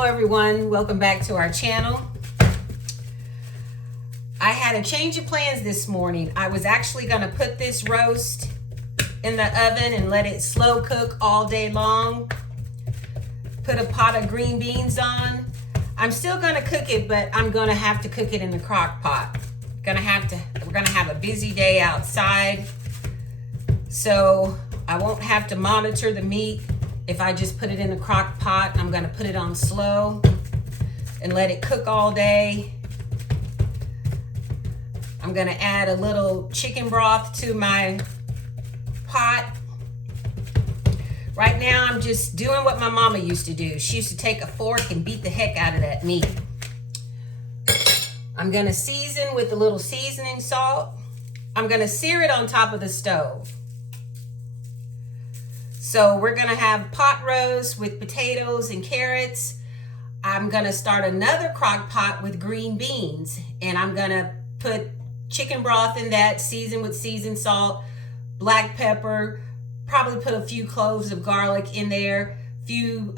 Hello everyone, welcome back to our channel. I had a change of plans this morning. I was actually going to put this roast in the oven and let it slow cook all day long. Put a pot of green beans on. I'm still going to cook it, but I'm going to have to cook it in the crock pot. We're going to have a busy day outside, so I won't have to monitor the meat. If I just put it in the crock pot, I'm going to put it on slow and let it cook all day. I'm going to add a little chicken broth to my pot. Right now, I'm just doing what my mama used to do. She used to take a fork and beat the heck out of that meat. I'm going to season with a little seasoning salt. I'm going to sear it on top of the stove. So we're gonna have pot roast with potatoes and carrots. I'm gonna start another crock pot with green beans, and I'm gonna put chicken broth in that, seasoned with seasoned salt, black pepper, probably put a few cloves of garlic in there, a few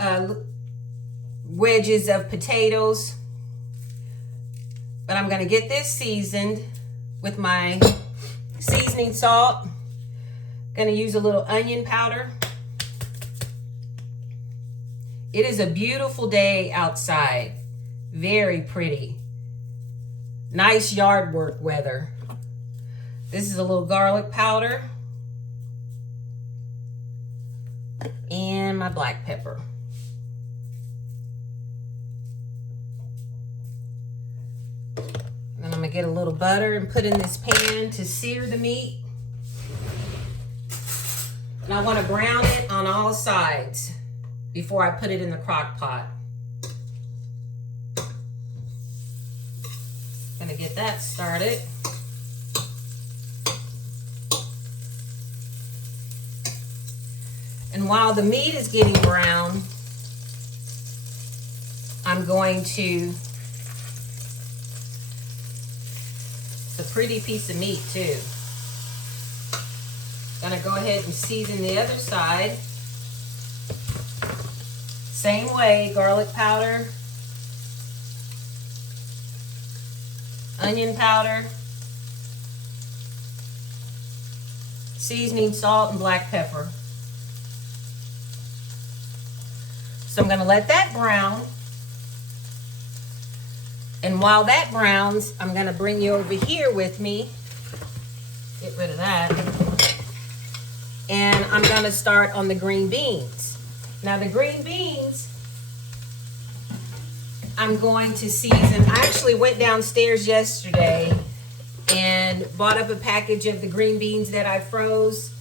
wedges of potatoes. But I'm gonna get this seasoned with my seasoning salt. Gonna use a little onion powder. It is a beautiful day outside. Very pretty. Nice yard work weather. This is a little garlic powder. And my black pepper. And I'm gonna get a little butter and put in this pan to sear the meat. And I wanna brown it on all sides before I put it in the crock pot. Gonna get that started. And while the meat is getting brown, I'm going to, it's a pretty piece of meat too. Gonna go ahead and season the other side. Same way, garlic powder, onion powder, seasoning salt, and black pepper. So I'm gonna let that brown. And while that browns, I'm gonna bring you over here with me. Get rid of that. And I'm gonna start on the green beans. Now the green beans, I'm going to season. I actually went downstairs yesterday and bought up a package of the green beans that I froze,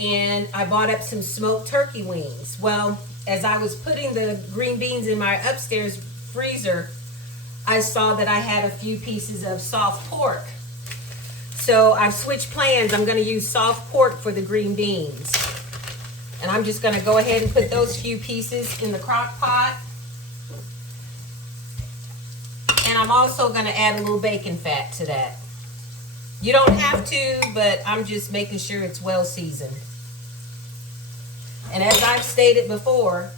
and I bought up some smoked turkey wings. Well, as I was putting the green beans in my upstairs freezer, I saw that I had a few pieces of soft pork. So I've switched plans. I'm gonna use soft pork for the green beans. And I'm just gonna go ahead and put those few pieces in the crock pot. And I'm also gonna add a little bacon fat to that. You don't have to, but I'm just making sure it's well seasoned. And as I've stated before,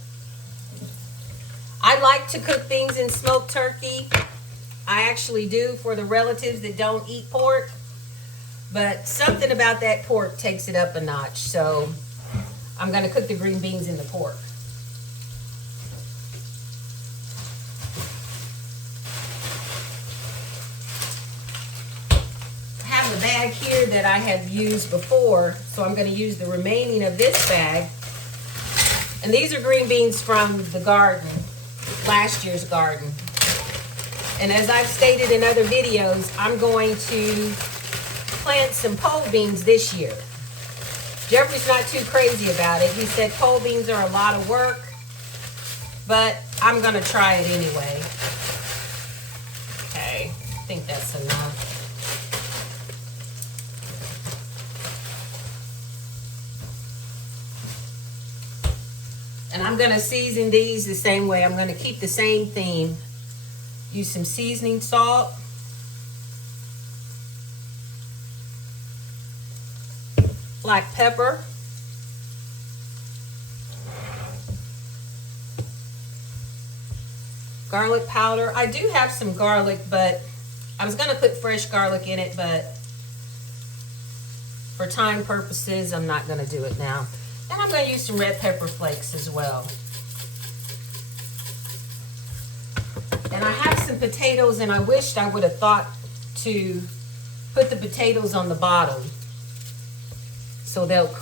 I like to cook things in smoked turkey. I actually do for the relatives that don't eat pork. But something about that pork takes it up a notch. So I'm going to cook the green beans in the pork. I have a bag here that I have used before, so I'm going to use the remaining of this bag. And these are green beans from the garden, last year's garden. And as I've stated in other videos, I'm going to plant some pole beans this year. Jeffrey's not too crazy about it. He said pole beans are a lot of work, but I'm gonna try it anyway. Okay, I think that's enough. And I'm gonna season these the same way. I'm gonna keep the same theme. Use some seasoning salt. Black pepper. garlic powder. I do have some garlic, but I was gonna put fresh garlic in it, but for time purposes, I'm not gonna do it now. And I'm gonna use some red pepper flakes as well. And I have some potatoes, and I wished I would have thought to put the potatoes on the bottom. So they'll,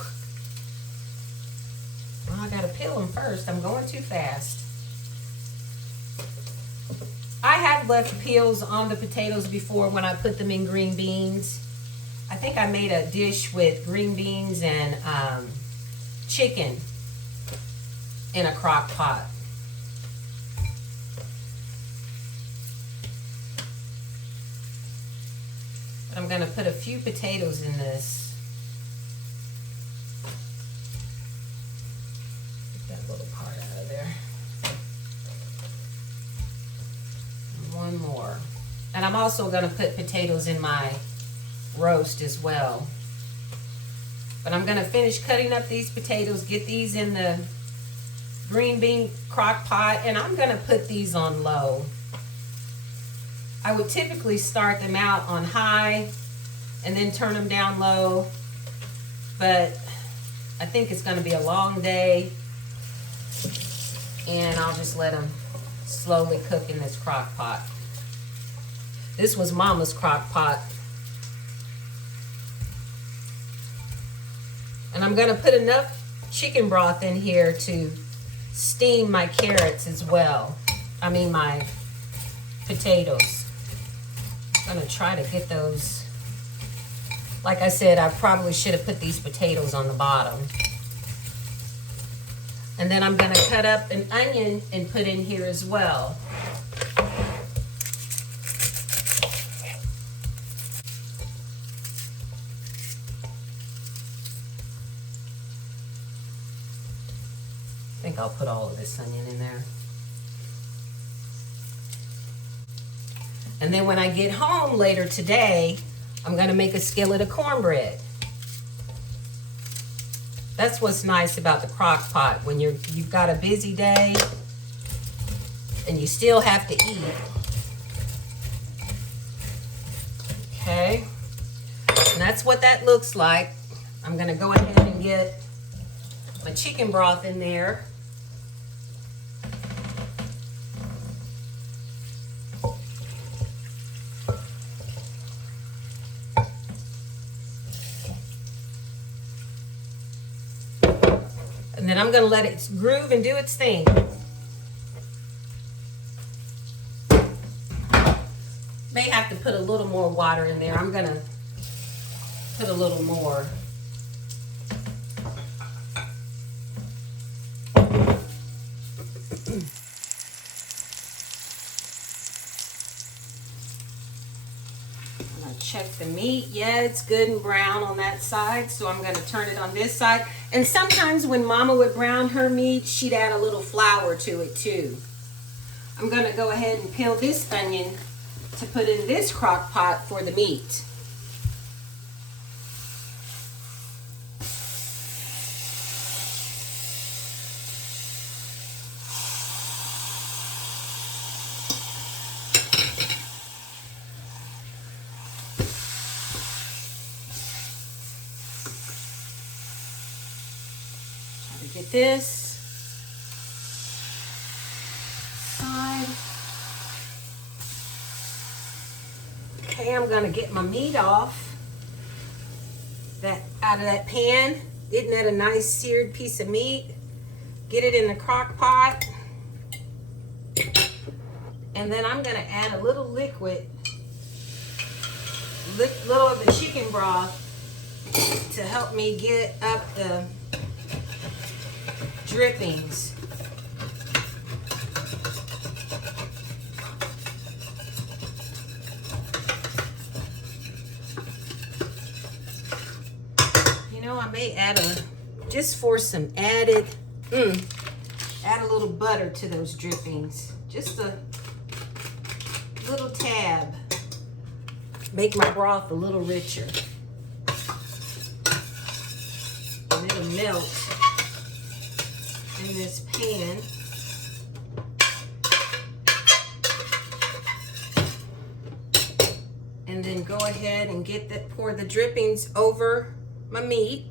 well, I gotta peel them first. I'm going too fast. I have left peels on the potatoes before when I put them in green beans. I think I made a dish with green beans and chicken in a crock pot. I'm gonna put a few potatoes in this. Get that little part out of there. And one more. And I'm also gonna put potatoes in my roast as well. But I'm gonna finish cutting up these potatoes, get these in the green bean crock pot, and I'm gonna put these on low. I would typically start them out on high and then turn them down low, but I think it's gonna be a long day, and I'll just let them slowly cook in this crock pot. This was Mama's crock pot. And I'm gonna put enough chicken broth in here to steam my carrots as well. I mean my potatoes. I'm gonna try to get those. Like I said, I probably should have put these potatoes on the bottom. And then I'm gonna cut up an onion and put in here as well. I think I'll put all of this onion in there. And then when I get home later today, I'm gonna make a skillet of cornbread. That's what's nice about the crock pot. When you've got a busy day and you still have to eat. Okay, and that's what that looks like. I'm gonna go ahead and get my chicken broth in there. And then I'm gonna let it groove and do its thing. May have to put a little more water in there. I'm gonna put a little more. Check the meat. Yeah, it's good and brown on that side, so I'm going to turn it on this side. And sometimes when Mama would brown her meat, she'd add a little flour to it too. I'm going to go ahead and peel this onion to put in this crock pot for the meat. Get this side. Okay, I'm gonna get my meat off out of that pan. Isn't that a nice seared piece of meat? Get it in the crock pot. And then I'm gonna add a little liquid, little of the chicken broth to help me get up the drippings. You know, I may add just for some added, add a little butter to those drippings. Just a little tab. Make my broth a little richer. And it'll melt in this pan. And then go ahead and pour the drippings over my meat.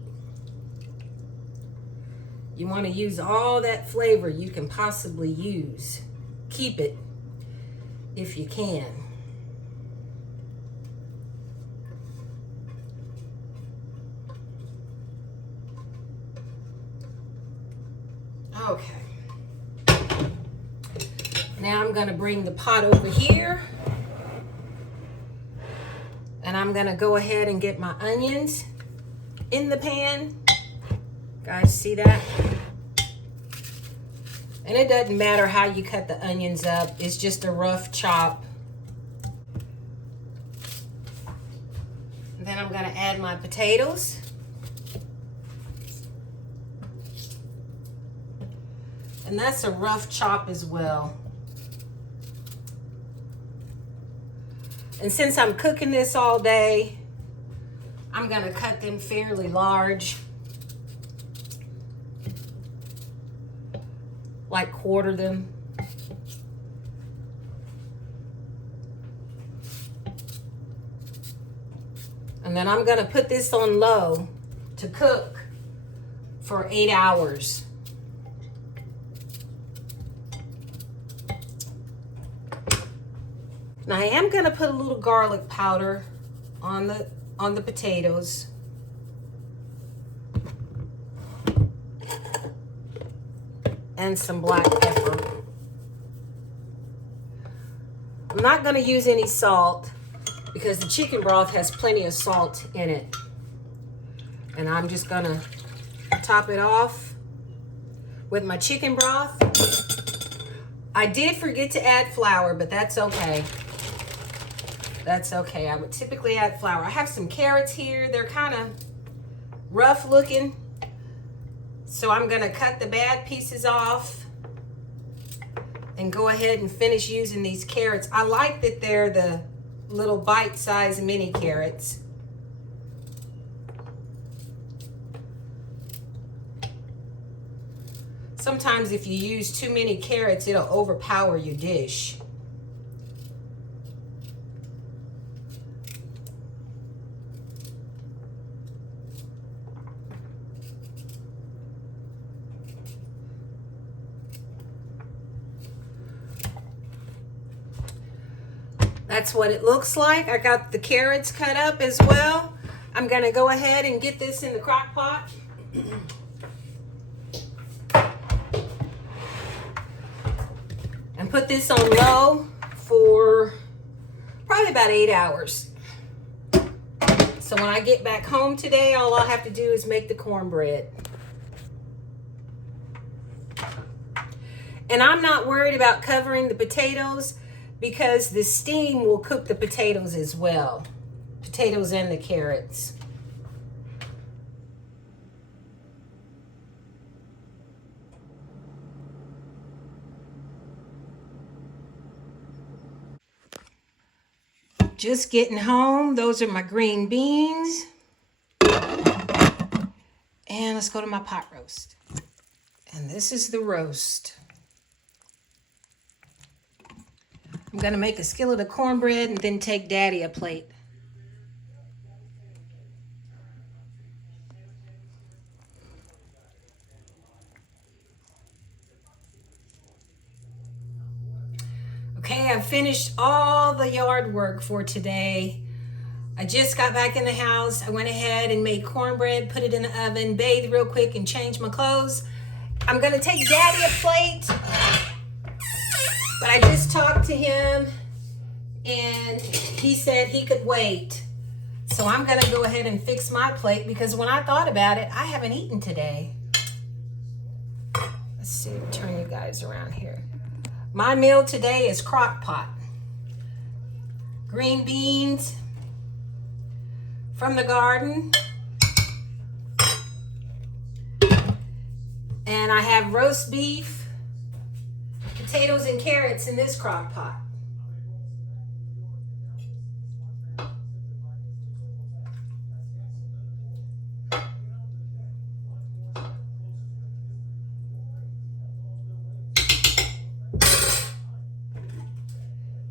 You want to use all that flavor you can possibly use. Keep it if you can. Okay. Now I'm going to bring the pot over here. And I'm going to go ahead and get my onions in the pan. Guys, see that? And it doesn't matter how you cut the onions up. It's just a rough chop. And then I'm going to add my potatoes. And that's a rough chop as well. And since I'm cooking this all day, I'm going to cut them fairly large. Like quarter them. And then I'm going to put this on low to cook for 8 hours. Now I am going to put a little garlic powder on the potatoes. And some black pepper. I'm not going to use any salt because the chicken broth has plenty of salt in it. And I'm just going to top it off with my chicken broth. I did forget to add flour, but that's okay. That's okay. I would typically add flour. I have some carrots here. They're kind of rough looking. So I'm going to cut the bad pieces off and go ahead and finish using these carrots. I like that they're the little bite-sized mini carrots. Sometimes if you use too many carrots, it'll overpower your dish. That's what it looks like. I got the carrots cut up as well. I'm gonna go ahead and get this in the crock pot. And put this on low for probably about 8 hours. So when I get back home today, all I'll have to do is make the cornbread. And I'm not worried about covering the potatoes because the steam will cook the potatoes as well. Potatoes and the carrots. Just getting home. Those are my green beans. And let's go to my pot roast. And this is the roast. I'm gonna make a skillet of cornbread and then take Daddy a plate. Okay, I've finished all the yard work for today. I just got back in the house. I went ahead and made cornbread, put it in the oven, bathed real quick and changed my clothes. I'm gonna take Daddy a plate. But I just talked to him and he said he could wait. So I'm gonna go ahead and fix my plate because when I thought about it, I haven't eaten today. Let's see, turn you guys around here. My meal today is Crockpot. Green beans from the garden. And I have roast beef, potatoes and carrots in this crock pot.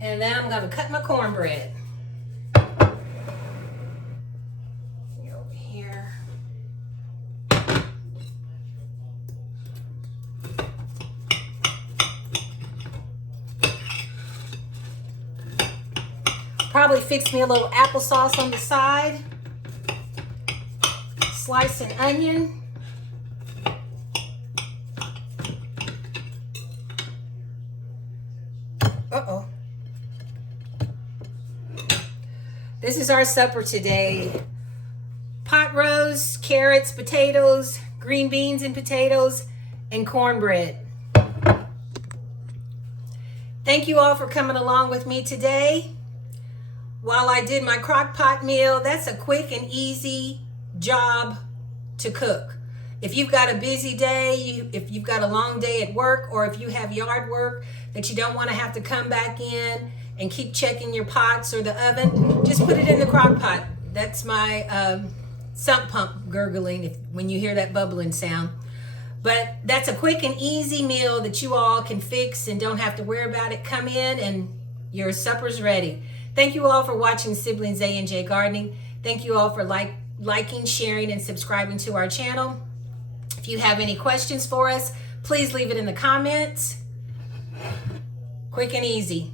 And then I'm going to cut my cornbread. probably fix me a little applesauce on the side. Slice an onion. Uh-oh. This is our supper today. Pot roast, carrots, potatoes, green beans and potatoes, and cornbread. Thank you all for coming along with me today. While I did my crock pot meal, that's a quick and easy job to cook. If you've got a busy day, if you've got a long day at work, or if you have yard work that you don't want to have to come back in and keep checking your pots or the oven, just put it in the crock pot. That's my sump pump gurgling when you hear that bubbling sound. But that's a quick and easy meal that you all can fix and don't have to worry about it. Come in and your supper's ready. Thank you all for watching Siblings A&J Gardening. Thank you all for liking, sharing, and subscribing to our channel. If you have any questions for us, please leave it in the comments. Quick and easy.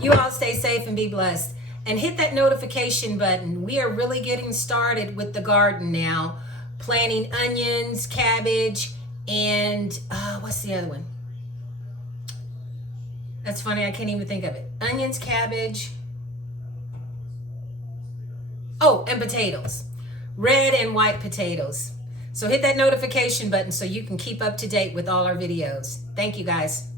You all stay safe and be blessed. And hit that notification button. We are really getting started with the garden now. Planting onions, cabbage, and what's the other one? That's funny, I can't even think of it. Onions, cabbage. Oh, and potatoes. Red and white potatoes. So hit that notification button so you can keep up to date with all our videos. Thank you guys.